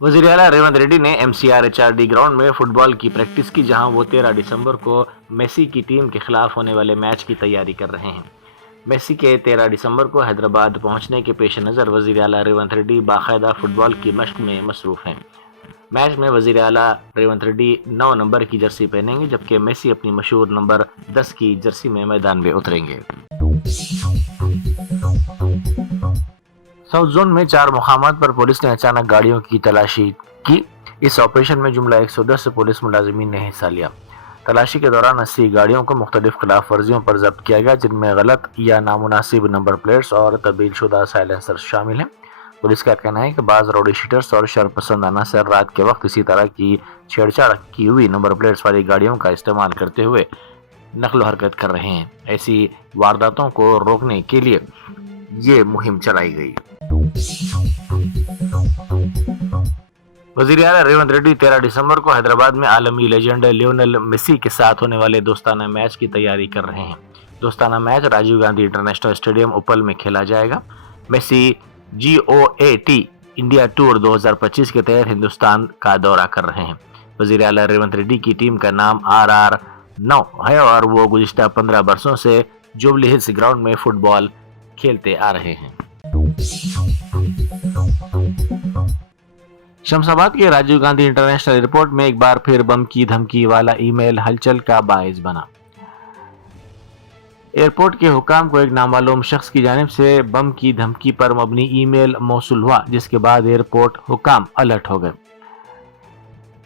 वजीर आला रेवंत रेड्डी ने MCR HRD ग्राउंड में फुटबॉल की प्रैक्टिस की, जहां वो 13 दिसंबर को मेसी की टीम के खिलाफ होने वाले मैच की तैयारी कर रहे हैं। मेसी के 13 दिसंबर को हैदराबाद पहुंचने के पेश नज़र वजीर आला रेवंत रेड्डी बाकायदा फुटबॉल की मशक में मसरूफ हैं। मैच में वजीर आला रेवंत रेड्डी 9 नंबर की जर्सी पहनेंगे, जबकि मेसी अपनी मशहूर नंबर 10 की जर्सी में मैदान में उतरेंगे। साउथ जोन में 4 मुकामात पर पुलिस ने अचानक गाड़ियों की तलाशी की। इस ऑपरेशन में जुमला 110 पुलिस मुलाजिमीन ने हिस्सा लिया। तलाशी के दौरान 80 गाड़ियों को मुख्तलिफ खिलाफ वर्जियों पर जब्त किया गया, जिनमें गलत या नामुनासिब नंबर प्लेट्स और तब्दील शुदा साइलेंसर शामिल हैं। पुलिस का कहना है कि बाज रोडी शीटर्स और शरपसंद अनासर रात के वक्त इसी तरह की छेड़छाड़ की हुई नंबर प्लेट्स वाली गाड़ियों का इस्तेमाल करते हुए नकल हरकत कर रहे हैं। ऐसी वारदातों को रोकने के लिए ये मुहिम चलाई गई। वज़ीर आला रेवंत रेड्डी 13 दिसंबर को हैदराबाद में आलमी लेजेंड लियोनेल मेसी के साथ होने वाले दोस्ताना मैच की तैयारी कर रहे हैं। दोस्ताना match Rajiv Gandhi international stadium Uppal में खेला जाएगा। मेसी GOAT इंडिया टूर 2025 के तहत हिंदुस्तान का दौरा कर रहे हैं। वज़ीर आला रेवंत रेड्डी की टीम का नाम RR9 है और वो गुज़िश्ता 15 बरसों से जुबली हिल्स ग्राउंड में फुटबॉल खेलते आ रहे हैं। शमशाबाद के राजीव गांधी इंटरनेशनल एयरपोर्ट में एक बार फिर बम की धमकी वाला ईमेल हलचल का बाइस बना। एयरपोर्ट के हुकाम को एक नामालूम शख्स की जानिब से बम की धमकी पर मबनी ईमेल मौसूल हुआ, जिसके बाद एयरपोर्ट हुकाम अलर्ट हो गए।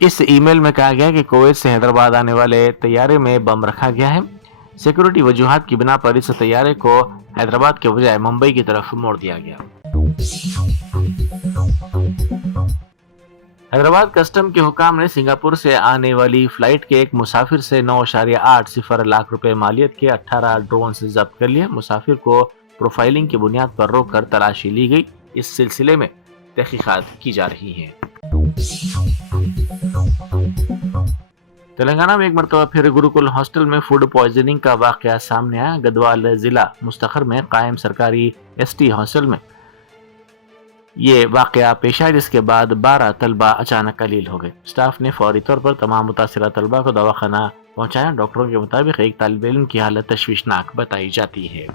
इस ईमेल में कहा गया कि कुवैत से हैदराबाद आने वाले तैयारे में बम रखा गया है। सिक्योरिटी वजूहात की बिना पर इस तैयारे को हैदराबाद के बजाय मुंबई की तरफ मोड़ दिया गया। हैदराबाद कस्टम के हुकाम ने सिंगापुर से आने वाली फ्लाइट के एक मुसाफिर से 9.80 लाख रुपए मालियत के 18 ड्रोन से जब्त कर लिए। मुसाफिर को प्रोफाइलिंग की बुनियाद पर रोककर तलाशी ली गई। इस सिलसिले में तहकीकात की जा रही है। तेलंगाना में एक मरतबा फिर गुरुकुल हॉस्टल में फूड पॉइजनिंग का वाकया सामने आया। गदवाल जिला मुस्तखर में कायम सरकारी ST हॉस्टल में ये वाकया पेश आया, जिसके बाद 12 तलबा अचानक अलील हो गए। स्टाफ ने फौरी तौर पर तमाम मुतासिरा तलबा को दवाखाना पहुंचाया। डॉक्टरों के मुताबिक एक तालिब इल्म की हालत तशवीशनाक बताई जाती है।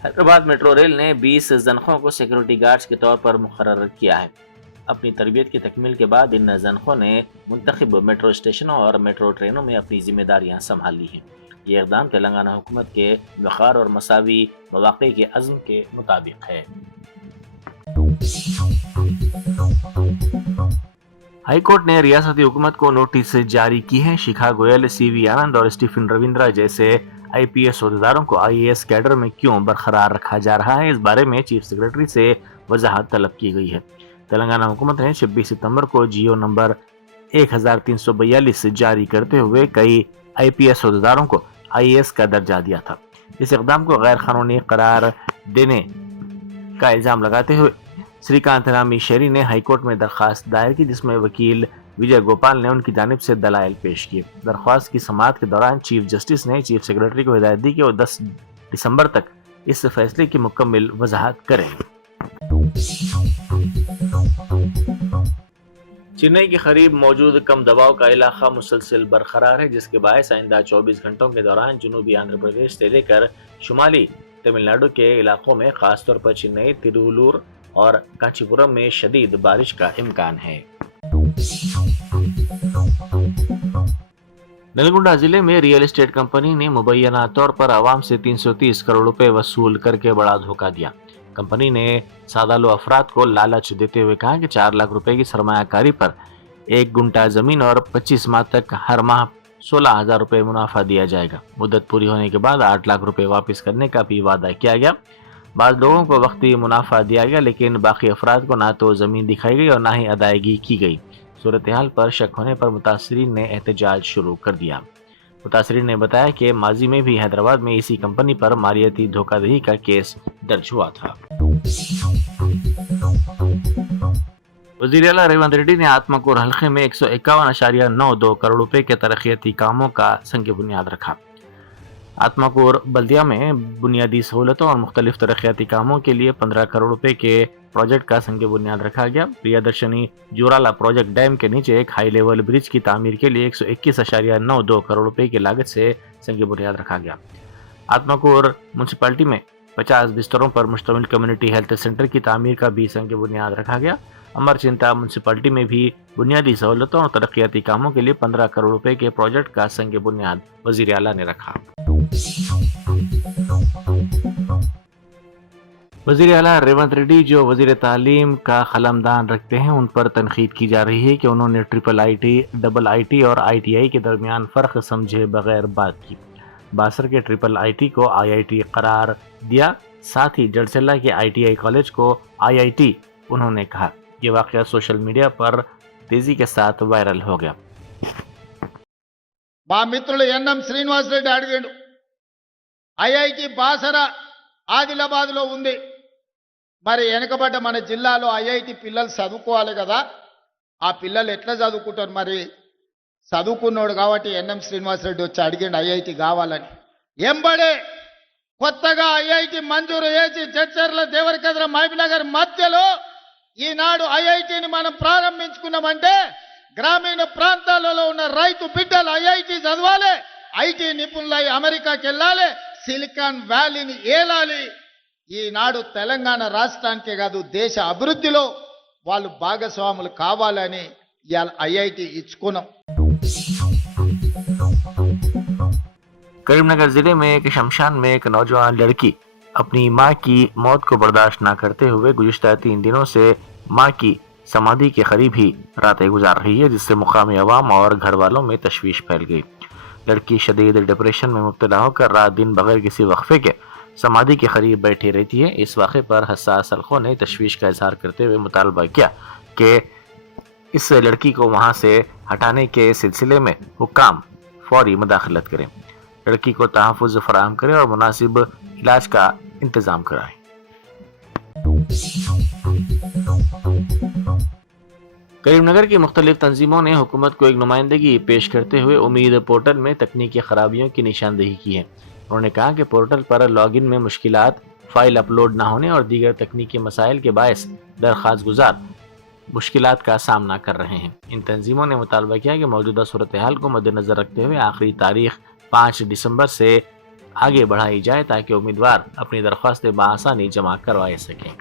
हैदराबाद मेट्रो रेल ने 20 जन्खों को सिक्योरिटी गार्ड्स के तौर पर मुकर्रर किया है। अपनी तरबियत की तकमील के बाद इन जन्खों ने मुंतखब मेट्रो स्टेशनों और मेट्रो ट्रेनों में अपनी जिम्मेदारियां संभाल ली हैं। ये इक़दाम तेलंगाना हुकूमत के वक़ार और मसावी मवाक़े के अज़्म के मुताबिक है। हाई कोर्ट ने रियासती हुकूमत को नोटिस जारी की है। शिखा गोयल, CV आनंद और स्टीफन रविंद्रा जैसे IPS अहदेदारों को IAS कैडर में क्यों बरकरार रखा जा रहा है, इस बारे में चीफ सेक्रेटरी से वजाहत तलब की गई है। तेलंगाना हुकूमत ने 26 सितंबर को GO नंबर 1342 जारी करते हुए कई IPS अहदेदारों को IAS का दर्जा दिया था। इस इक़दाम को गैर कानूनी करार देने का इल्ज़ाम लगाते हुए श्रीकांत नामी शेरी ने हाईकोर्ट में दरख्वास्त दायर की, जिसमें वकील विजय गोपाल ने उनकी जानिब से दलाइल पेश किए। दरख्वास्त की समाअत के दौरान चीफ जस्टिस ने चीफ सेक्रेटरी को हिदायत दी कि वो 10 दिसंबर तक इस फैसले की मुकम्मल वजाहत करें। चेन्नई के करीब मौजूद कम दबाव का इलाका मुसलसल बरकरार है, जिसके बायस आइंदा 24 घंटों के दौरान जनूबी आंध्र प्रदेश से लेकर शुमाली तमिलनाडु के इलाकों में खासतौर पर चेन्नई, तिरुवल्लुर और कांचीपुरम में शदीद बारिश का इम्कान है। नलगुंडा जिले में रियल एस्टेट कंपनी ने मुबैना तौर पर आवाम से 330 करोड़ रुपए वसूल करके बड़ा धोखा दिया। कंपनी ने सादालो अफराद को लालच देते हुए कहा कि 4 लाख रुपए की सरमायाकारी पर 1 गुंटा जमीन और 25 माह तक हर माह 16,000 रुपए मुनाफा दिया जाएगा। मुद्दत पूरी होने के बाद 8 लाख रुपए वापस करने का भी वादा किया गया। बाद लोगों को वक्ती मुनाफा दिया गया, लेकिन बाकी अफराद को ना तो जमीन दिखाई गई और ना ही अदायगी की गई। सूरत हाल पर शक होने पर मुतासरीन ने एहतजाज शुरू कर दिया। मुतासरीन ने बताया कि माजी में भी हैदराबाद में इसी कंपनी पर मालियाती धोखाधड़ी का केस दर्ज हुआ था। वज़ीर आला रेवंत रेड्डी ने आत्माकूर हल्के में 151.92 करोड़ रुपए के तरक्याती कामों का संग बुनियाद रखा। आत्मापुर बल्दिया में बुनियादी सहूलतों और मुख्तलिफ तरक्याती कामों के लिए 15 करोड़ रुपए के प्रोजेक्ट का संग बुनियाद रखा गया। प्रियदर्शनी जोराला प्रोजेक्ट डैम के नीचे एक हाई लेवल ब्रिज की तामीर के लिए 121.92 करोड़ रुपए की लागत से संग बुनियाद रखा गया। आत्मापुर म्यूनसिपैलिटी में 50 बिस्तरों पर मुश्तमिल कम्युनिटी हेल्थ सेंटर की तामीर का भी संग बुनियाद रखा गया। अमरचिंता म्यूनसिपैलिटी में भी बुनियादी सहूलतों और तरक्याती कामों के लिए 15 करोड़ रुपए के प्रोजेक्ट का संग बुनियाद वजीर आला ने रखा। वजीर आला रेवंत रेड्डी जो वजीर तालीम का कलमदान रखते हैं, उन पर तनकीद की जा रही है कि उन्होंने ट्रिपल आईटी, डबल आईटी और आईटीआई के दरमियान फ़र्क समझे बगैर बात की। बासर के ट्रिपल आईटी को आईआईटी करार दिया, साथ ही जड़सेला के आईटीआई कॉलेज को आईआईटी उन्होंने कहा। ये वाक़या सोशल मीडिया पर तेजी के साथ वायरल हो गया। మా మిత్రులు ఎన్ఎం శ్రీనివాసరెడ్డి అడిగాడు, ఐఐటి బాసర ఆదిలాబాద్లో ఉంది, మరి వెనకబడ్డ మన జిల్లాలో ఐఐటి పిల్లలు చదువుకోవాలి కదా, ఆ పిల్లలు ఎట్లా చదువుకుంటారు? మరి చదువుకున్నాడు కాబట్టి ఎన్ఎం శ్రీనివాసరెడ్డి వచ్చి అడిగాడు ఐఐటి కావాలని. ఎంబడే కొత్తగా ఐఐటి మంజూరు చేసి జడ్చర్ల, దేవరకద్ర, మహబూబ్నగర్ మధ్యలో ఈనాడు ఐఐటిని మనం ప్రారంభించుకున్నామంటే గ్రామీణ ప్రాంతాలలో ఉన్న రైతు బిడ్డలు ఐఐటి చదవాలి, ఐటీ నిపుణులై అమెరికాకి వెళ్ళాలి, సిలికాన్ వ్యాలీని ఏలాలి. ఈనాడు తెలంగాణ రాష్ట్రానికే కాదు దేశ అభివృద్ధిలో వాళ్ళు భాగస్వాములు కావాలని ఇవాళ ఐఐటి ఇచ్చుకున్నాం. करीमनगर जिले में एक शमशान में एक नौजवान लड़की अपनी मां की मौत को बर्दाश्त न करते हुए गुज़िश्ता 3 दिनों से मां की समाधि के करीब ही रातें गुजार रही है, जिससे मुकामी अवाम और घर वालों में तशवीश फैल गई। लड़की शदीद डिप्रेशन में मुब्तला होकर रात दिन बगैर किसी वक्फे के समाधि के करीब बैठी रहती है। इस वाक़े पर हसास हलकों ने तशवीश का इजहार करते हुए मुतालबा किया कि इस लड़की को वहाँ से हटाने के सिलसिले में हुक्काम फौरी मुदाखलत करें, लड़की को तहफ़्फ़ुज़ फराहम करें और मुनासिब इलाज का इंतज़ाम कराएं। करीमनगर की मुख्तलिफ तंजीमों ने हुकूमत को एक नुमाइंदगी पेश करते हुए उम्मीद पोर्टल में तकनीकी खराबियों की निशानदेही की है। उन्होंने कहा कि पोर्टल पर लॉगिन में मुश्किलात, फाइल अपलोड न होने और दीगर तकनीकी मसाइल के बायस दरख्वास्त गुजार मुश्किलात का सामना कर रहे हैं। इन तंजीमों ने मुतालबा किया कि मौजूदा सूरत हाल को मद्देनजर रखते हुए आखिरी तारीख 5 दिसंबर से आगे बढ़ाई जाए ताकि उम्मीदवार अपनी दरख्वास्तें बआसानी जमा करवा सकें।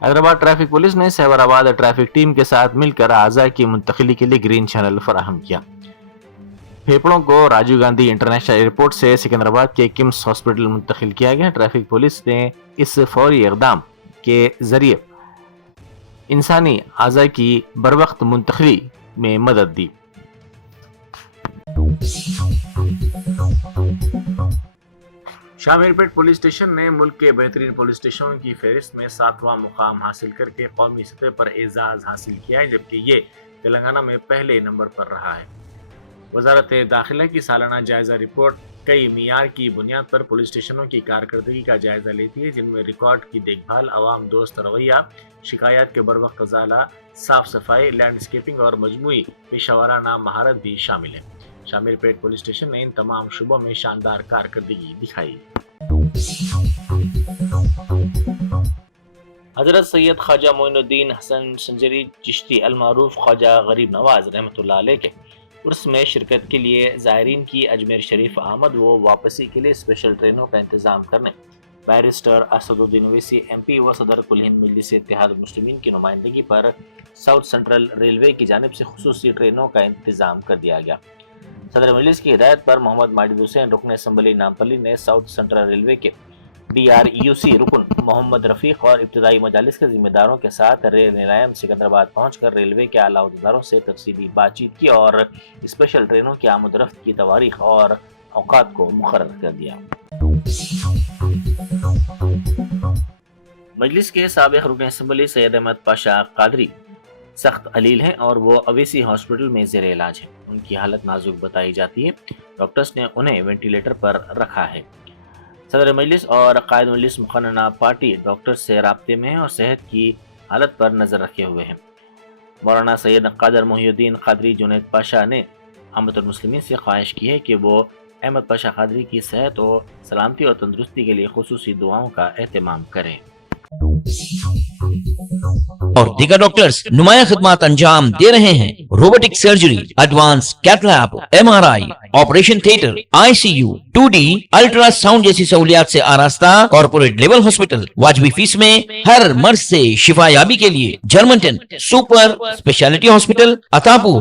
हैदराबाद ट्रैफिक पुलिस ने सहवराबाद ट्रैफिक टीम के साथ मिलकर आज़ा की मुंतकिली के लिए ग्रीन चैनल फराहम किया। फेफड़ों को राजीव गांधी इंटरनेशनल एयरपोर्ट से सिकंदराबाद के किम्स हॉस्पिटल मुंतकिल किया गया। ट्रैफिक पुलिस ने इस फौरी इक़दाम के जरिए इंसानी आज़ा की बरवक्त मुंतकिली में मदद दी। शामिरपेट पुलिस स्टेशन ने मुल्क के बेहतरीन पुलिस स्टेशनों की फहरिस्त में 7वां मुकाम हासिल करके कौमी सतह पर एजाज हासिल किया है, जबकि ये तेलंगाना में पहले नंबर पर रहा है। वजारत दाखिला की सालाना जायजा रिपोर्ट कई मियार की बुनियाद पर पुलिस स्टेशनों की कारकर्दगी का जायजा लेती है, जिनमें रिकॉर्ड की देखभाल, अवाम दोस्त रवैया, शिकायत के बरवक्त अजाला, साफ सफाई, लैंडस्केपिंग और मजमूई पेशावराना महारत भी शामिल है। शामिरपेट पुलिस स्टेशन ने इन तमाम शुबों में शानदार कारकर्दगी दिखाई। हजरत सैयद ख्वाजा मोइनुद्दीन हसन संजरी चिश्ती अलमारूफ ख्वाजा गरीब नवाज रहमतुल्लाह अलैह के उर्स में शिरकत के लिए ज़ायरीन की अजमेर शरीफ आमद व वापसी के लिए स्पेशल ट्रेनों का इंतज़ाम करने बैरिस्टर असदुद्दीन ओवैसी MP व सदर कुल हिंद मजलिस इत्तेहाद मुस्लिमीन की नुमाइंदगी पर साउथ सेंट्रल रेलवे की जानिब से खुसूसी ट्रेनों का इंतज़ाम कर दिया गया। सदर मजलिस की हिदायत पर मोहम्मद माजिद हुसैन रुकन असम्बली नामपल्ली ने साउथ सेंट्रल रेलवे के DRUC रुकन मोहम्मद रफीक और इब्तदाई मजालिस के जिम्मेदारों के साथ रेल निलायम सिकंदराबाद पहुंचकर रेलवे के आला अहदेदारों से तफसीली बातचीत की और स्पेशल ट्रेनों की आमद रफ्त की तवारीख और औकात को मुकर्रर कर दिया। मजलिस के साबिक रुकन असम्बली सैयद अहमद पाशा कादरी सख्त अलील हैं और वो अवेसी हॉस्पिटल में ज़ेर इलाज हैं। उनकी हालत नाजुक बताई जाती है। डॉक्टर्स ने उन्हें वेंटिलेटर पर रखा है। सदर मजलिस और कायद मजलिस मुखन्ना पार्टी डॉक्टर से राब्ते में हैं और सेहत की हालत पर नज़र रखे हुए हैं। मौलाना सैयद कादर मोहिउद्दीन कादरी जुनैद पाशा ने امت المسلمین سے خواہش کی ہے کہ وہ احمد پاشا قادری کی صحت و سلامتی اور تندرستی کے لیے خصوصی دعاؤں کا اہتمام کریں۔ اور دیگر ڈاکٹرز نمایاں خدمات انجام دے رہے ہیں۔ Robotic surgery, advance cath lab, MRI، operation theatre, ICU، 2D ultrasound جیسی سہولیات سے آراستہ کارپوریٹ لیول ہاسپٹل، واجبی فیس میں ہر مرض سے شفا یابی کے لیے Germanten super speciality hospital, Attapur